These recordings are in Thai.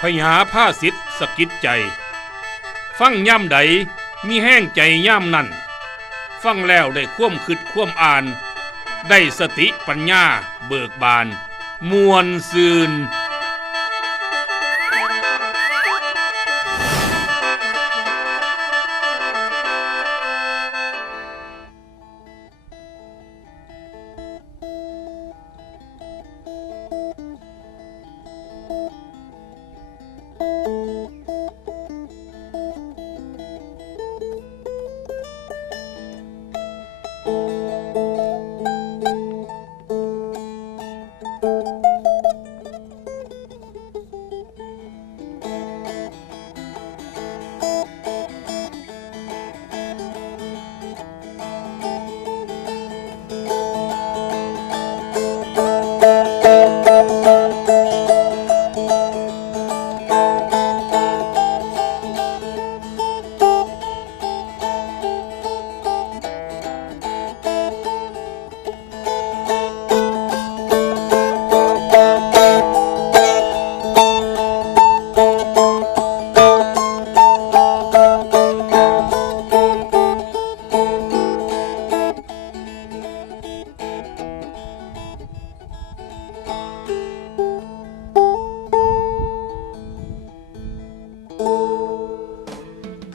พยาผ้าสิทธิ์สะกิดใจ ฟังย่ำใดมีแห้งใจย่ำนั่น ฟังแล้วได้ควมคิดควมอ่าน ได้สติปัญญาเบิกบาน มวลซืน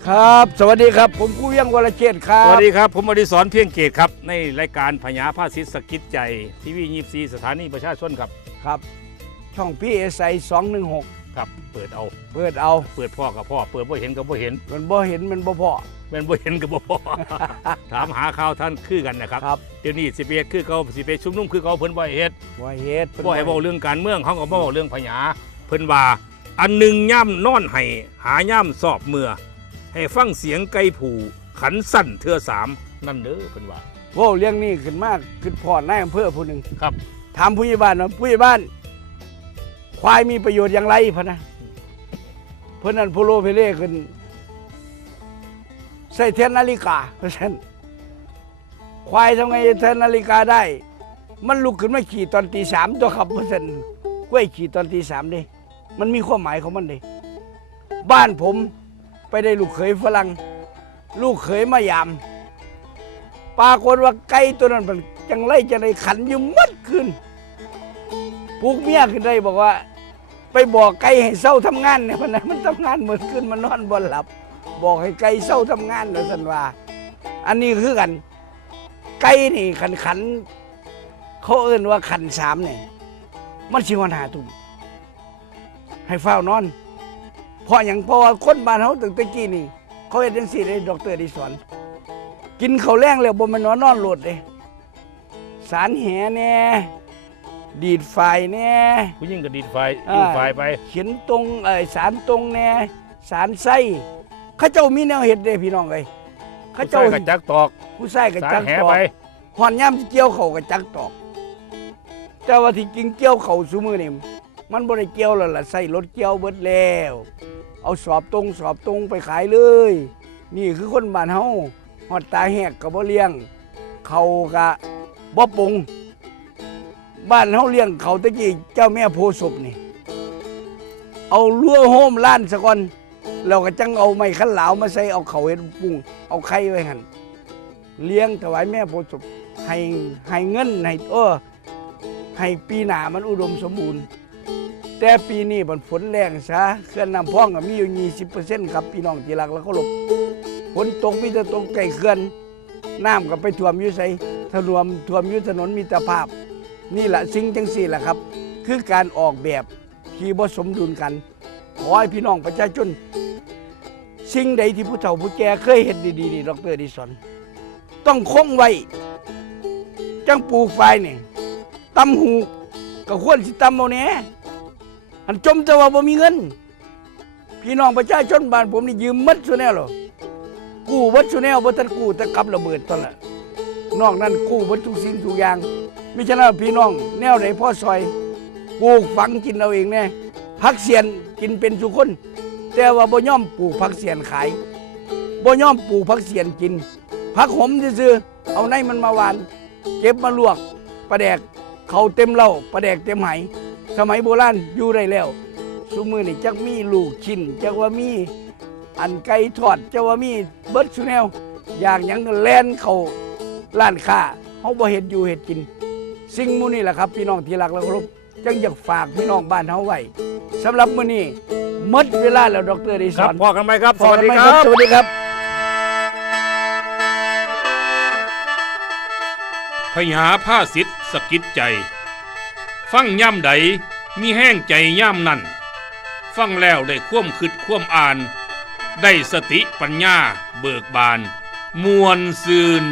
ครับ สวัสดีครับ ผมกู้ยังวรเชษฐ์ครัสบวัสดีครับ ผมอดิศรเพียงเกตครับ ในรายการพญาผ้าสิทธิ์สะกิดใจ ทีวียีซีสถานีประชาชนครับครับ ช่องพี่เอสไอสองหนึ่งหกครับ เปิดเอาเปิดเอา เปิดพ่อกับพ่อ เปิดบ่เห็นกับบ่เห็นมันบ่เห็นมันบ่พอแม่นบ่เห็นกับบ่พ่อ ถามหาข่าวท่านคือกันนะครับครับ เดี๋ยวนี้สิไปเฮ็ดคือเขาสิไปชุมนุมคือเขาเพิ่นบ่ให้เฮ็ดว่าเฮ็ดบ่ให้เว้าเรื่องการเมืองเขาก็บ่เว้าเรื่องพญาเพิ่นว่าอันหนึงย่ำนอนให้หาย่ำสอบเมื่อ ให้ฟังเสียงไก่ผูขันสั่นเทือสามนั่นเด้อเพิ่นว่าเว่าเรื่องนี้ขึ้นมากขึ้นพอนายอำเภอผู้หนึ่งครับ ถามผู้ใหญ่บ้านว่าผู้ใหญ่บ้าน ควายมีประโยชน์อย่างไรพะนะเพื่อนนั้นโพโลเพเล่ขึ้นใส่เทียนนาฬิกาเพราะฉะนั้นควายทำไงจะเทียนนาฬิกาได้ มันลุกขึ้นมาขี่ตอนตีสามตัวขับเพราะฉะนั้นกล้วยขี่ตอนตีสามเด้มันมีความหมายของมันเด้บ้านผม ไปได้ลูกเขยฝรั่งลูกเขยมายาม ปรากฏว่าไก่ตัวนั้นมันจังไรจังไรขันอยู่มัดขึ้นปลูกเมียขึ้นได้บอกว่า ไปบอกไก่ให้เศร้าทำงานเนี่ยมันนะมันทำงานเหมือนขึ้นมันนอนบนหลับ บอกให้ไก่เศร้าทำงานเลยสันว่า อันนี้คือกัน ไก่นี่ขันขันเขาเอื่นว่าขันสามเนี่ยมันชิวันหาตุ่มให้เฝ้านอน เพราะอย่างเพราะว่าคนบ้านเขาตึกตะกี้นี่ เขาเห็นจังสี่ได้ดอกเตอร์ดิสอน กินข้าวแรงแล้วบ่แมันนอนนอนโหลดเลยสารแหแน่ดีดไฟแน่ ผู้หญิงก็ดีดไฟอ่าดูดไฟไป เขียนตรงเอ้ยสารตรงแน่สารไส้เข้าเจ้ามีแนวเห็ดเด้พี่น้องเอ้ยเข้าเจ้าเจ้ากับจักตอกผู้ใส่กับสาจัรกแหตอกไป หอนย่ำเกี่ยวเขากับจักตอกแต่ว่าที่กินเกี่ยวเขาซุมือนี่ มันบ่ได้เกี่ยวแล้วล่ะใส่รถเกี่ยวเบิดแล้ว เอาสอบตรงสอบตรงไปขายเลย นี่คือคนบ้านเฮาหอดตาแหกก็บ่เลี้ยง เขากะบ่ปรุงบ้านเฮาเลี้ยงเขาตะกี้เจ้าแม่โพศพนี่ เอาลัวโฮมล้านซะก่อนแล้วก็จังเอาไม้ขันเหลาวมาใส่เอาเขาเฮ็ดปรุงเอาไข่ไว้หันเลี้ยงถวายแม่โพศพให้ให้เงินให้เออให้ปีหน้ามันอุดมสมบูรณ์ แต่ปีนี้มันฝนแรงซะเขื่อนน้ำพองก็มีอยู่ 20%ครับพี่น้องที่รักแล้วก็ลบฝนตกมีแต่ตกใกล้เขื่อนน้ำก็ไปท่วมอยู่ไสถนวมท่วมอยู่ถนนมิตรภาพ นี่แหละสิ่งจังสี่แหละครับ คือการออกแบบที่บ่สมดุลกัน ขอให้พี่น้องประชาชนสิ่งใดที่ผู้เฒ่าผู้แก่เคยเห็นดีๆนี่ดรดิสอนต้องคงไว้จังปลูกไฟนี่ตำหูกก็ควรสิตำเอาแหน่ อันจมแต่ว่าบ่มีเงิน พี่น้องประชาชนบ้านผมนี่ยืมมัดซุแนวหรอกู้วัดซุแนวบ่ทันกู้แต่กับระเบิดตอนละนอกนั้นกู้วัตทุกสิ่งทุกอย่างมิฉะนั้นพี่น้อง แนวไหนพ่อซอยปลูกฝังกินเอาเองแน่พักเสียนกินเป็นทุคน แต่ว่าบ่ย่อมปลูกผักเสียนขายบ่ย่อมปลูกผักเสียนกินผักหอมซื่อเอาในมันมาหวาน เก็บมาลวกปลาแดกเขาเต็มเหล้าปลาแดกเต็มไห สมัยโบราณอยู่ได้แล้วสซุมือนี่จักมีลูกชิ้นจักว่ามีอันไก่ทอดจักว่ามีเบิดซุแนวอย่างหยังก็แล่นเข้าร้านค้าเฮาบ่เฮ็ดอยู่เฮ็ดกิน สิ่งหมู่นี้แหละครับ พี่น้องที่รักและเคารพจังอยากฝากพี่น้องบ้านเฮาไว้สำหรับมื้อนี้หมดเวลาแล้วดรดิคสรับอนพอกันไหมครับ สวัสดีครับ สวัสดีครับพญาผ้าสิทธิ์สะกิดใจ ฟังย่ำใดมีแห้งใจย่ำนั่น ฟังแล้วได้ควมคิดควมอ่าน ได้สติปัญญาเบิกบาน มวลซืน